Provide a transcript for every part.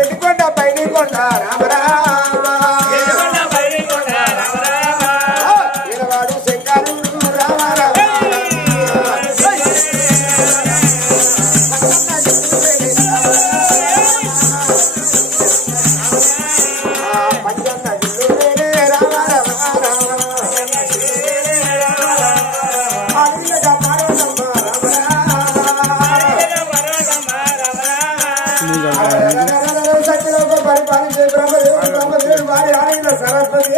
ఎట్టుకొండ పైన కొండ రామ రామవాడు శంకరుడు రామ రామ పరిపాలించే బ్రహ్మదేవుడు వారి ఆలయంలో సరస్వతి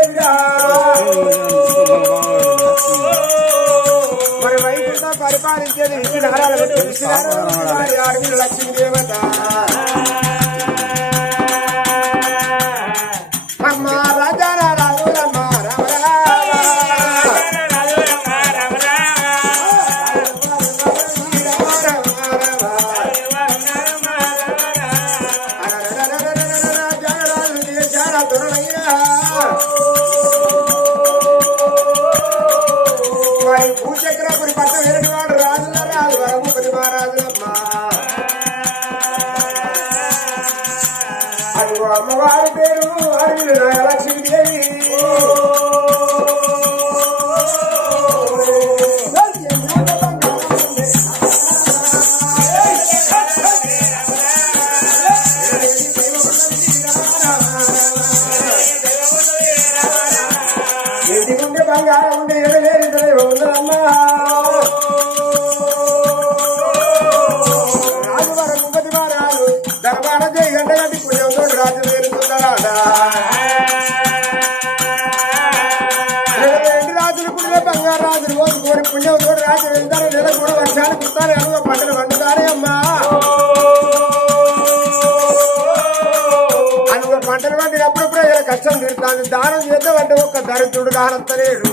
మరి వైకుంఠ పరిపాలించేది విష్ణునారాయణ వారి ఆడవిలో లక్ష్మీ దేవత అమ్మ రాజా రాజులమ్మ మరి భూచక్రపురి పట్ట వేరటి వాడు రాజుల రాజు వరముపతి మహారాజులమ్మ అదిగో అమ్మవారి పేరు అడవిలు లక్ష్మీదేవి ఇంటికుంటే బంగారం ఉండే ఎడలేని ఉందమ్మా రాజు వరకు ఉపతి మహారాజు దర్బార చేయి గంటగట్టి పుణ్యంతో రాజు వేరుతుందరాట ఎంటి రాజులు పుణ్య బంగారు రాజులు కోరుకోని పుణ్యంతో రాజు వెళ్తారు నెల కూడా వర్షాలు కుట్టాలి అనుభవ పంటలు వండుతారే అమ్మా అనుభవ పంటలు వండినప్పుడు ప్రజల కష్టం తీరుతాను దానం చేద్దామంటే ఒక్క దరిద్రుడు కానత్తలేడు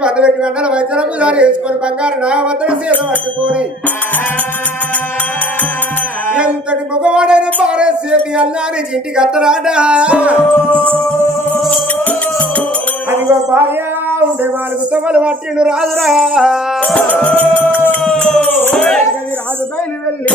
పదవెట్టి గంటల వైద్యులకు దారి వేసుకొని బంగారు నాగవద్దరు సీత పట్టుకొని ఎంతటి మగవాడైన పారేసేది అన్నాని ఇంటికి అత్తరాట అదిగో భార్య ఉండే వాళ్ళకు తొమలు పట్టిండు రాజురా రాజు బయలు వెళ్ళి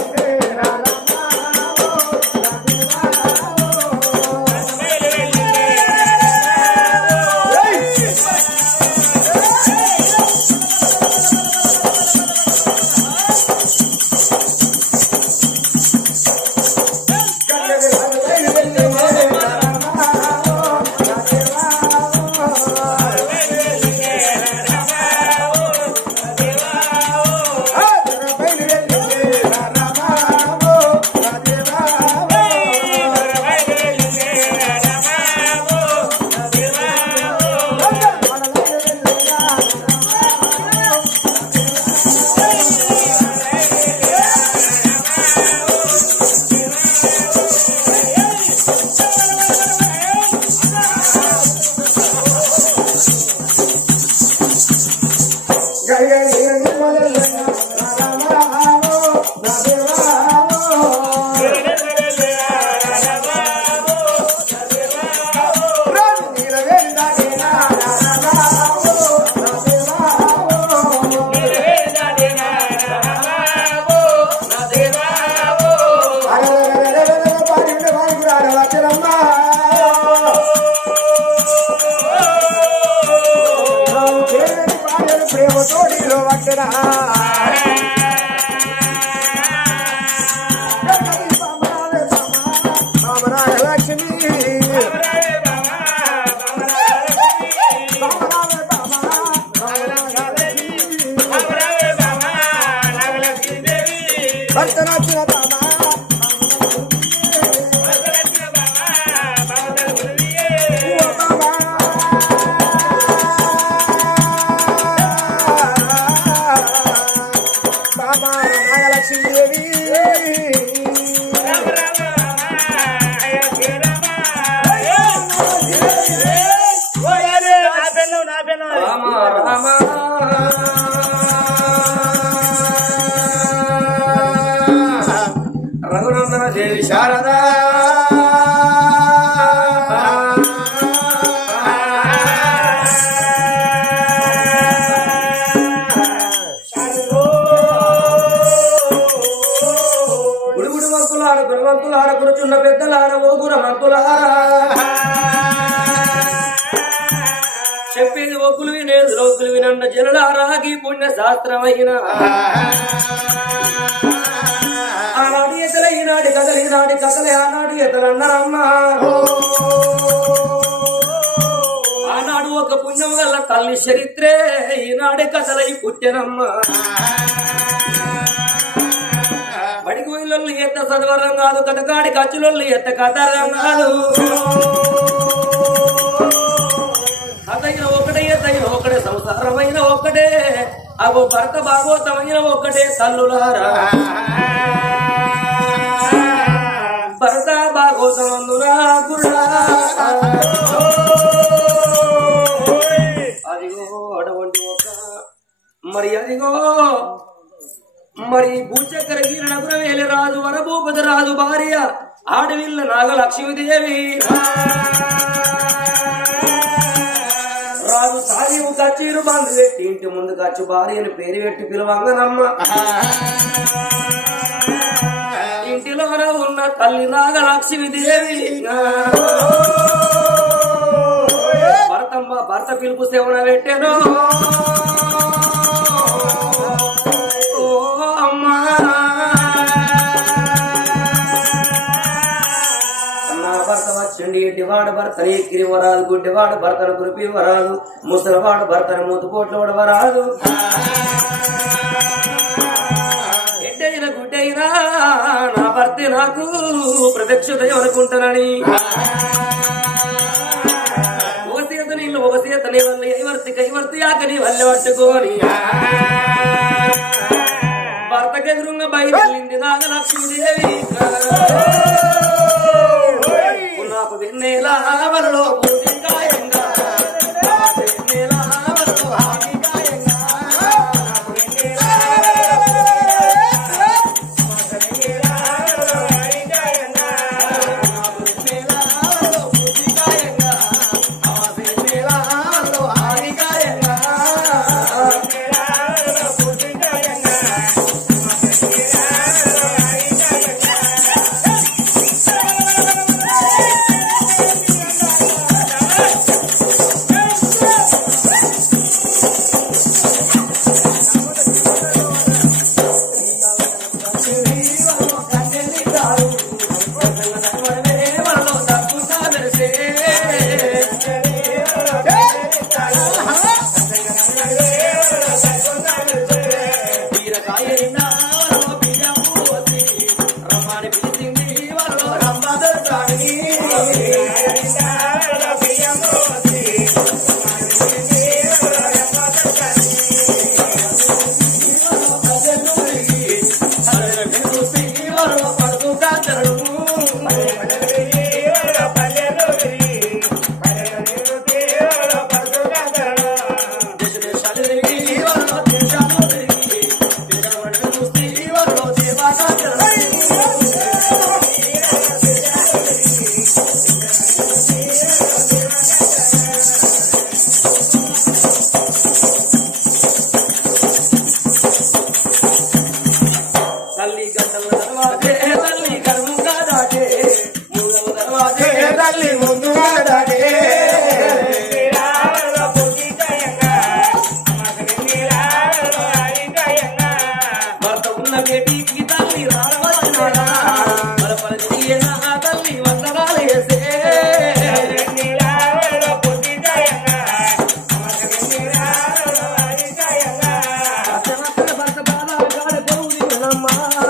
భర్త నచ్చిన బాబా బాబా నాగలక్ష్మీదేవి రఘునందన దేవి శారదా గుడిగుడి మంతులార గురువంతులార కూర్చున్న పెద్దలార ఓగుర మంతులారా చెప్పేది ఒక్కులు వినేది లోకులు వినండి జనులారాగి పుణ్య శాస్త్రమైన ఆనాటి ఎతల ఈనాటి కథలు ఈనాటి కథలే ఆనాటి ఎతలన్నారమ్మా ఆనాడు ఒక పుణ్యం వల్ల తల్లి చరిత్రే ఈనాడే కథలై పుట్టెనమ్మా బడికి ఇళ్ళు ఎత్త చదవరం కాదు కథకాడి ఖర్చులు ఎత్త కథరం కాదు అదైన ఒకటే ఎత్తైన ఒకటే సంసారమైన ఒకటే అగో భర్త భాగవతమైన ఒకటే తల్లులారా భర్త భాగవతమందునా అదిగో అటువంటి ఒక మరి అదిగో మరి భూచక్ర గీరణ వేలి రాజు వరభూపతి రాజు భార్య ఆడవిల్ల నాగలక్ష్మీదేవి రాజు సాయం కచ్చీరు బంధు పెట్టి ఇంటి ముందు ఖర్చు భార్య అని పేరు పెట్టి పిలవంగనమ్మ ఇంటిలోన ఉన్న తల్లి నాగలక్ష్మీదేవి భర్త పిలుపు సేవన పెట్టాను అమ్మా భర్త వచ్చిండి ఎడ్డివాడు భర్తని ఎక్కిరి వరాదు గుడ్డివాడు భర్తను కురిపి వరాదు ముసలివాడు భర్తను మూతుకోట్లు వరాదు ఎడ్డైన గుడ్డైనా నా భర్త నాకు ప్రత్యక్షత అనుకుంటానని ఒక సీత నీళ్ళు ఒక సీత నీ వల్ల కైవర్తి ఆకని వల్లె పట్టుకోని భర్తకి ఎదురుగా బయలుదేరింది నాగలక్ష్మీదేవి నాకు వెన్నెలా వరలో పూజికాయంగా వెన్నెలా వరలో హానికాయంగా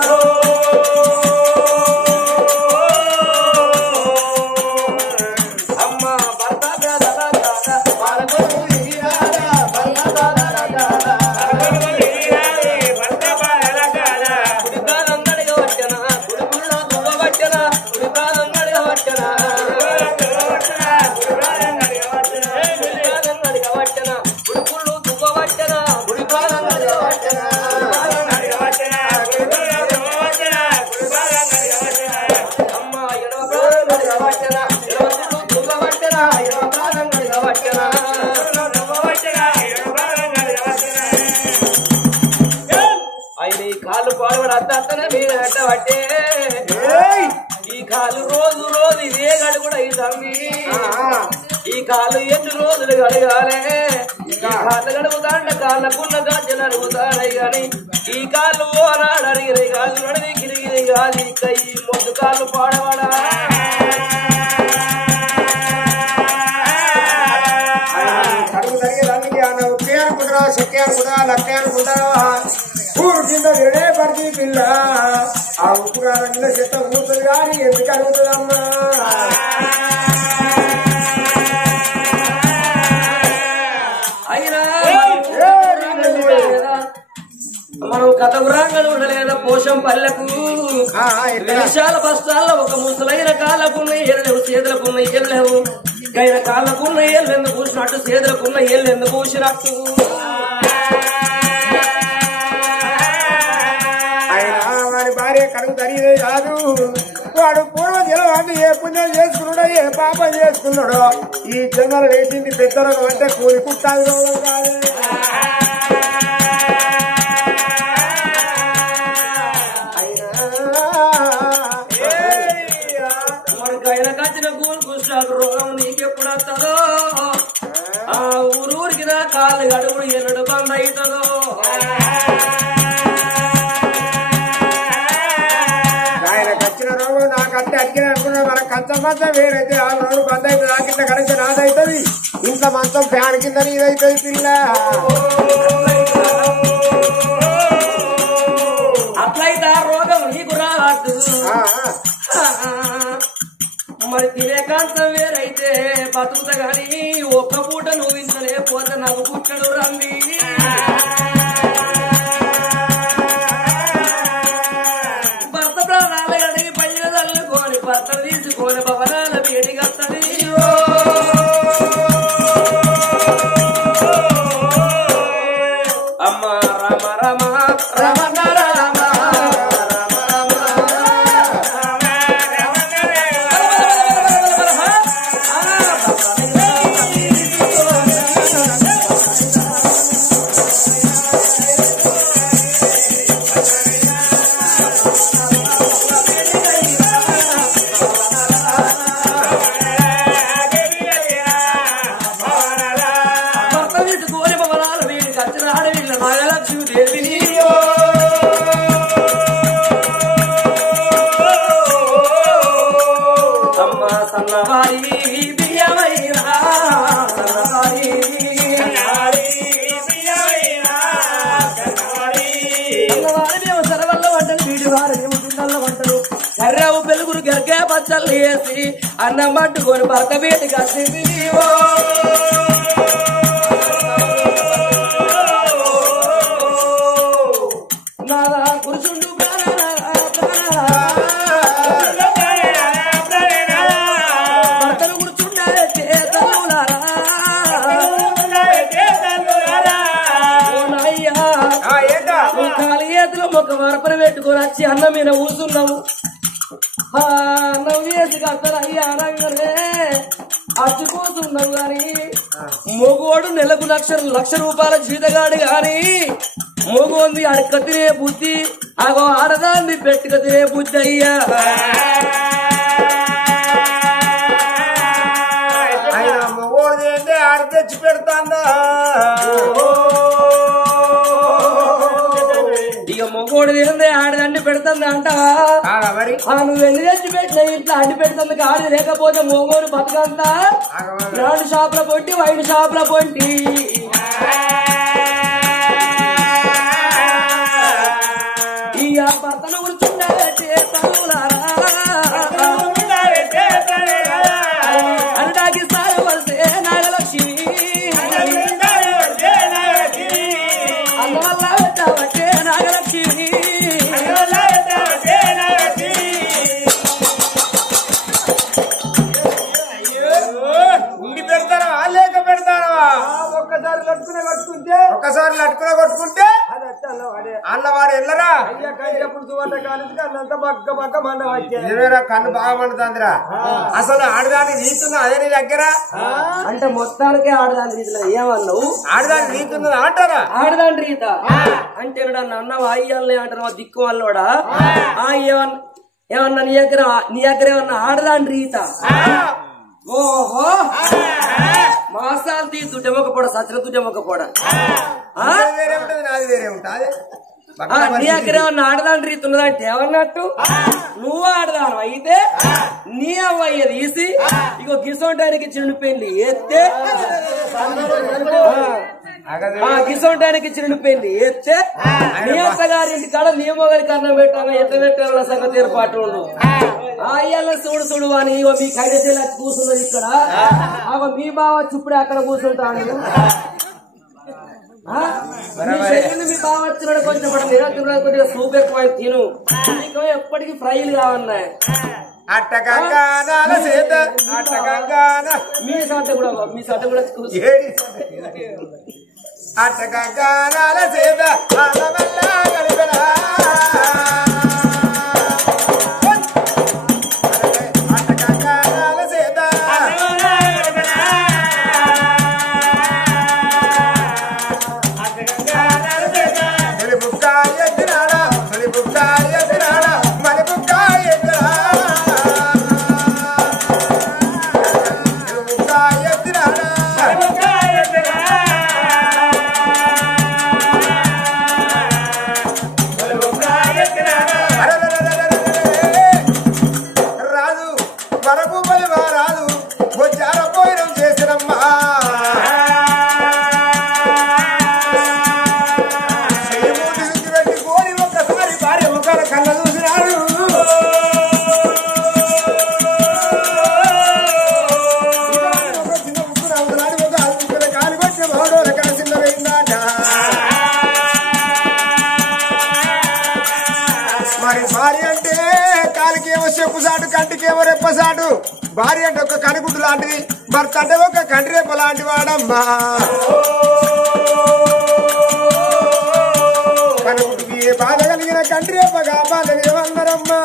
Oh తట్టన మీద పెట్టబట్టే ఈ కాలు రోజు రోజు ఇదే గడుగుడు అవుతుంది ఈ కాళ్ళు ఎన్ని రోజులు గడగాలే ఈ కాళ్ళు గడుగుతాంట కాళ్ళకున్న గాజలు అడుగుతాయి గాని ఈ కాళ్ళు ఓనాడు అడిగినాయి కాదు నడిగి గిరిగిరి కాదు ఇక ఈ మొద్దు కాళ్ళు పాడవాడా కడుపు తరిగేదానికి అన్న ఉక్కే అనుకుంటారా చెక్కే అనుకుంటా లక్కే అనుకుంటా ఊరు కింద ఎడే పడితే పిల్ల ఆ ఉప్పు కాలంలో చెత్త ఊరుతుంది కానీ ఎందుకు అడుగుతుందమ్మా మనం కథ ఉరాంగలు ఉండలేదా పోషం పల్లెకు విశాల బస్తాల్లో ఒక ముసలైన కాళ్ళకున్న ఏళ్ళేవు చేతులకున్న ఏళ్ళేవు గైన కాళ్ళకున్న ఏళ్ళు ఎందుకు పూసినట్టు చేతులకున్న ఏళ్ళు ఎందుకు పూసినట్టు ఆయన వారి భార్య కడుపు తరిగేదే కాదు వాడు పూర్వ జలవాన్ని ఏ పుణ్యం చేసుకున్నాడో ఏ పాపం చేసుకున్నాడో ఈ జన్మలు వేసింది పెద్దలకు అంటే కూలి కుట్టాలి రోగం కాదు మనకైనా కచ్చిన కూలి కుష్టాకు రోగం నీకెప్పుడు వస్తుందో ఆ ఊరూరికి నా కాళ్ళు గడుగుడు ఎన్నడు బంద్ అవుతుందో నాకంటే అడిగిన అనుకున్నా మన కంచం మంచం వేరైతే 6 రోజులు బంద్ అవుతుంది నా కింద కడిగితే నాదవుతుంది ఇంత మంచం ఫ్యాన్ కింద నీదవుతుంది పిల్ల అట్లయితే ఆ రోగం నీకు రావద్దు మరి తినే కాంతం వేరైతే బతుకుతా గాని ఒక్క పూట నువ్వు ఇంటలేకపోతే నాకు పుట్టడు రండి భర్త ప్రాణాలు అడిగి పైన తల్లుకొని భర్తను తీసుకొని భవనాల వేడి కట్టడి అమ్మ రామ రామ రమణ రామ కర్రావు పెరుగురు గరికే పచ్చళ్ళు వేసి అన్నం పట్టుకొని భర్త వేటి కసింది నాదా పురుషుడు భర్తను కూర్చుండాలే చేతలులారా ఖాళీ చేతిలో ఒక వరపన పెట్టుకొని వచ్చి అన్నం మీద కూర్చున్నాము అన్నం వేసి కత్తలు అయ్యా అనగానే అచ్చి కూర్చున్నావు గాని మొగోడు నెలకు లక్ష రూపాయల జీతగాడు గాని మొగోంది అడక తినే బుద్ధి అగో ఆడదాంది పెట్టుక తినే బుద్ధి అయ్యా ఆయన మొగోడు ఏంటి ఆడ తెచ్చి పెడతాందా ఇక మొగోడు ఏంది ఆడదండి పెడుతుంది అంటావా మరి నువ్వు ఎన్ని తెచ్చి పెట్టినా ఇట్లా అండి పెడుతుంది ఆడి లేకపోతే మొగోడు బతుకంతా బ్రాండ్ షాప్ లో పొట్టి వైన్ షాప్ లో పొట్టి ఇక భర్తను కూర్చుండాలే చేతలులారా అనటాకి సాగు వస్తే నాగలక్ష్మి అందువల్ల పెట్టావట్టే నాగలక్ష్మి ఉండి పెడతారా లేక పెడతారా ఒక్కసారి లట్టుకునే కొట్టుకుంటే అన్నవాడు ఎల్లరా గుర్తు పడ్డ కాలేజీ కన్నంత బగ్గ బగ్గ మండ వచ్చేరా కన్ను బాగా మండుతుందిరా. అసలు ఆడదాని రీతున్నా అదే నీ దగ్గర అంటే మొత్తానికి ఆడదాని రీతిలో ఏమన్నావు? ఆడదాని రీతున్నది అంటారా? ఆడదాని రీత అంటే అన్నావు అయ్యాలే అంటారు దిక్కు వాళ్ళోడా ఏమన్నా నీ దగ్గర ఏమన్నా ఆడదాని రీత? ఓహో మాసాలు తీస్తుంటే ఒక పొడ సచ్చినతుంటే ఒక పొడ వేరే ఉంటది నాది వేరే ఉంటుంది. నీ దగ్గర ఏమన్నా ఆడదాని రీతి ఉన్నదంటే ఏమన్నట్టు నువ్వు ఆడదాను అయితే నీ అవ్వయ్య తీసి ఇగో గిసోటానికి చిన్న పెళ్లి ఎత్తే గిసోటానికి చిన్న పెళ్లి ఎత్తే నీ అత్తగారింటి కాడ నీ మొగలి కన్నం పెట్టాను ఎట్ట పెట్టాల సంగతి ఏర్పాటు ఉండు. అయ్యల్ల చూడు చూడు అని ఇగో మీ కైదేసి కూర్చున్నది ఇక్కడ మీ బావ ఇప్పుడే అక్కడ కూర్చుంటాను. మీ బావ వచ్చినాడు కొంచెం కొద్దిగా సూప్ ఎక్కువ తిను నీకు ఎప్పటికీ ఫ్రైలు కావన్నాయి. మీ సొంత కూడా అట్టగానాల సేద కంటికేమో రెప్పసాటు. భార్య అంటే ఒక కనిగుడ్డు లాంటిది, భర్త అంటే ఒక కంటి రెప్ప లాంటి వాడమ్మా. కనుగుడ్డుకి ఏ బాధ కలిగిన కంటి రెప్ప కాపాలని ఏమన్నారమ్మా.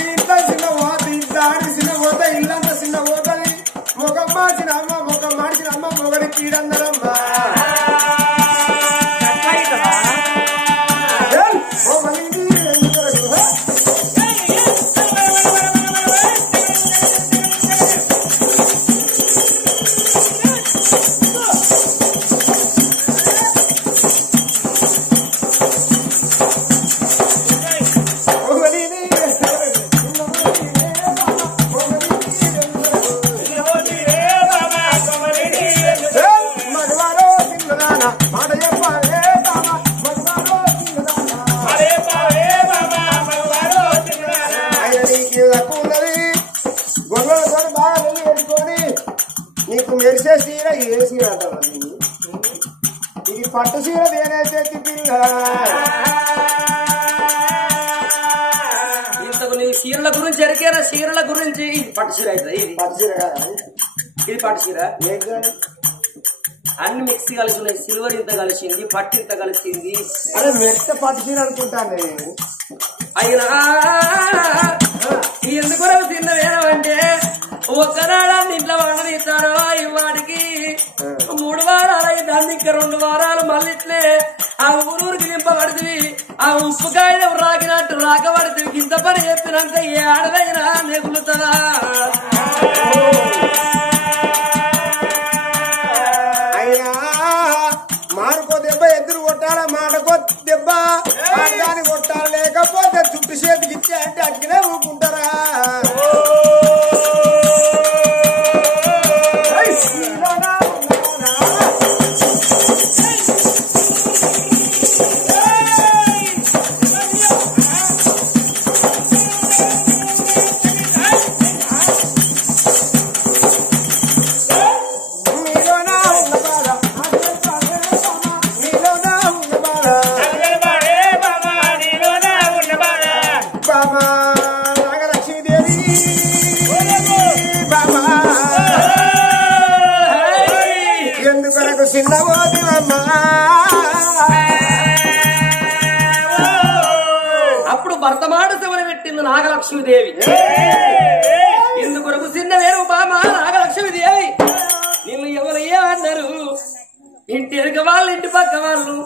ఇంత చిన్న పోత ఇంత ఆడి చిన్న పోత ఇల్లంత చిన్న పోతది. ముఖం మార్చిన అమ్మ ముఖం మార్చిన అమ్మ మొగడి కీడన్నారమ్మా. నీకు మెరిసే సీర ఏ సీర అంటారు? ఇది పట్టు సీర దేనైతే పిల్ల. ఇంతకు నీ సీరల గురించి ఎరికేనా? సీరల గురించి ఇది పట్టు సీర అవుతుంది. ఇది పట్టు సీర కాదా? ఇది పట్టు సీర అన్ని మిక్స్ కలిసి ఉన్నాయి. సిల్వర్ ఇంత కలిసింది, పట్టు ఇంత కలిసింది. అరే మెత్త పట్టు సీర అనుకుంటాను. అయినా ఎందుకు తిన్నవేనంటే ఒక్కనాడాన్ని ఇంట్లో వండనిస్తారో వాడికి 3 వారాలు అయి దాన్ని ఇంకా 2 వారాలు మళ్ళీ ఇట్లే ఆ ఊరూరికి నింపబడుతుంది. ఆ ఉప్పుకాయ రాకినట్టు రాకబడుతుంది. ఇంత పని చెప్పినాక ఏ ఆడదైనా నెగులుతుందా? అయ్యా మారుకో దెబ్బ ఎదురు కొట్టాలా, మాటకో దెబ్బ దాన్ని కొట్టాలి. లేకపోతే చుట్టు చేతికి ఇచ్చే అంటే అట్టినే ఊరుకుంటారా? నాగలక్ష్మీదేవి. ఇందుకొరకు చిన్న వేరు బామ నాగలక్ష్మీదేవి. నిన్ను ఎవరు ఏమన్నారు? ఇంటి ఎరుక వాళ్ళు, ఇంటి పక్క వాళ్ళు,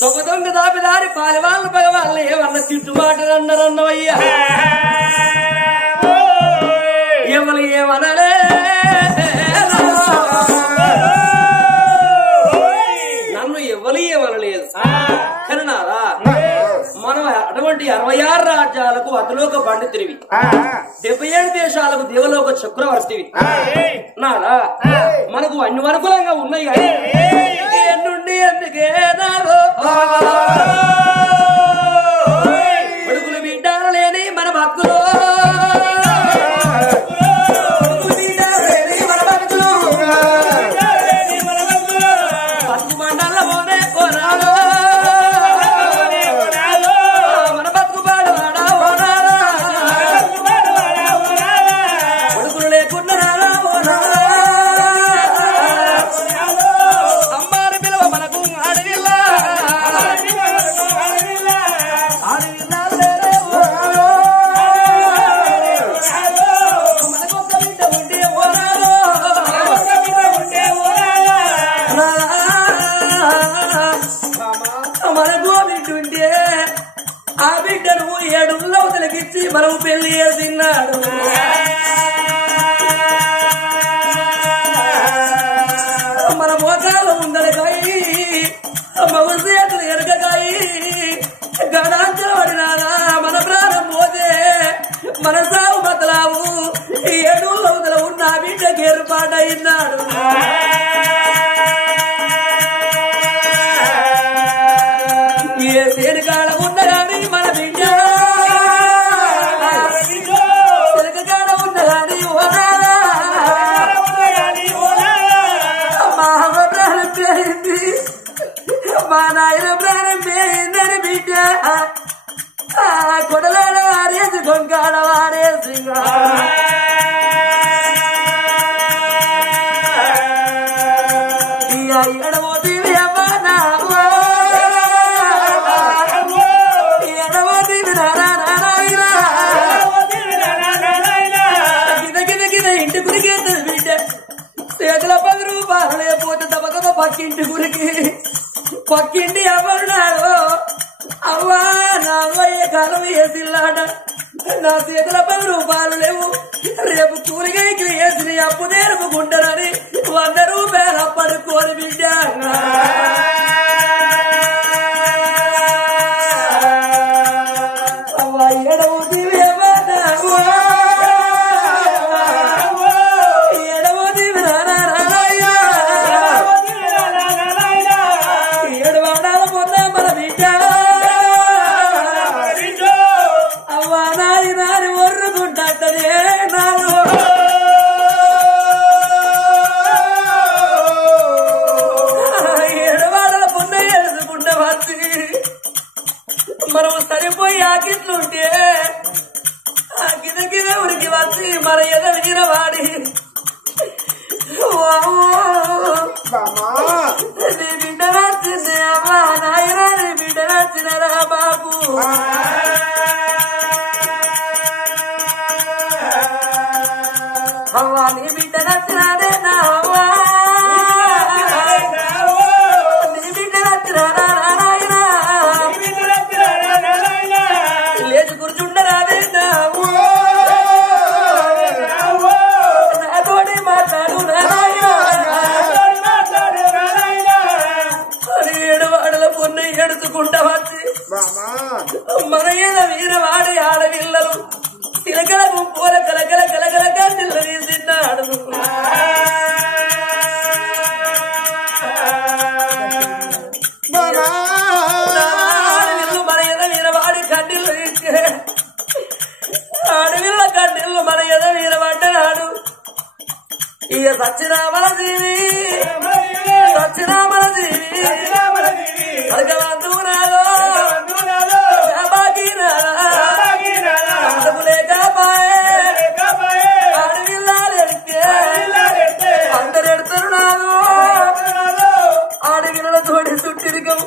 దొంగ దొంగ దాపిదారి పాలి వాళ్ళు, పగ వాళ్ళు ఏమన్నా తిట్టుబాటు అన్నారన్నవయ్యా. ఎవరు ఏమనలే నన్ను ఎవరు ఏమనలేదు. కన్నారా మనం అటువంటి 66 రాజ్యాలకు అతలోక పండితుడివి, 77 దేశాలకు దేవలోక చక్రవర్తివి. నారా మనకు అన్ని అనుకూలంగా ఉన్నాయి కానీ ఎన్నుండి ఎందుకే నాలో కొడుకులు బిడ్డలు లేని మన భక్తులు ఆ బిడ్డను 7 లవతలకిచ్చి మనం పెళ్లి చేసినాడు. మన మోకాలు ముందరకాయి, మగ చేతులు ఎరగకాయి, గడాంచలు పడినాదా మన ప్రాణం పోతే మన సాగు బతలావు 7 లవతల ఉన్న బిడ్డకి ఏర్పాటైనాడు. ఏ సేనుకాడ ఉన్నగాని మన బిడ్డ సెలకకాడ ఉన్నగాని మా అమ్మ ప్రాణం పేరింది, మా నాయన ప్రాణం పేరిందని బిడ్డ కొడలాడ వారేసి కొంకాడ వారేసి ఎడబోతీవి అమ్మా నావో ఇంటి గురికి బిడ్డ చేతుల 10 రూపాయలు లేకపోతే తప్పక పక్కింటి గురికి పక్కింటి ఎవరున్నాడు అవ్వా నా అవ్వయ్య కాలం వేసిల్లాడ నా చేతుల 10 రూపాయలు లేవు రేపు కూలిగైకి వేసిన అప్పు నేర్పుకుంటారని 100 రూపాయలు అప్పడుకోని బిడ్డ అవ్వా ఎడవుతీవి మనం సరిపోయి ఆకిట్లుంటే ఆ గిద ఉడికి వచ్చి మన ఎదగిన వాడి నీ బిడ్డ వచ్చింది అమ్మా నాయన నీ బిడ్డ వచ్చినరా బాబు అవ్వా నీ బిడ్డ నచ్చినాడే నా అవ్వా నీ బిడ్డ నచ్చినారా లేచి కూర్చుండరాదే నాతోటి మాట్లాడు 7 వాడల పొన్ను ఎడుచుకుంటా వచ్చి మన ఏదో వీరవాడి ఆడపిల్లలు తిలకల పూల కలకల కలకల కన్నీళ్ళు తీసిన్నాడు. మన ఏదో వీరవాడి కన్నీళ్ళు తీస్తే ఆడపిల్ల కన్నీళ్ళు మన ఏదో వీరవాడ్డాడు. ఇక సచ్చిరామల దేవి అర్గవంతు నాదో బాకీ లేకపాయే ఆడపిల్లలెడితే అందరు ఎడతారు నాదు ఆడపిల్లలతోటి చుట్టిరికం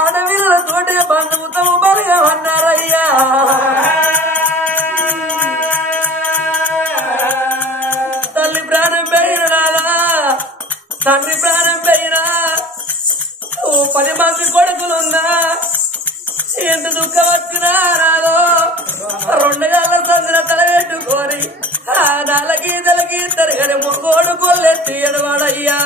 ఆడపిల్లలతోటి బంధువుతాము బలిగా అన్నారయ్యా తండ్రి ప్రాణం పోయినా 10 మంది కొడుకులున్నా ఎంత దుఃఖం వచ్చినా రాదో 2 గాళ్ళ సందున తల పెట్టుకొని ఆ 4 గీతలకి తరగని మొగోడు కొల్లెత్తి ఎడవాడయ్యా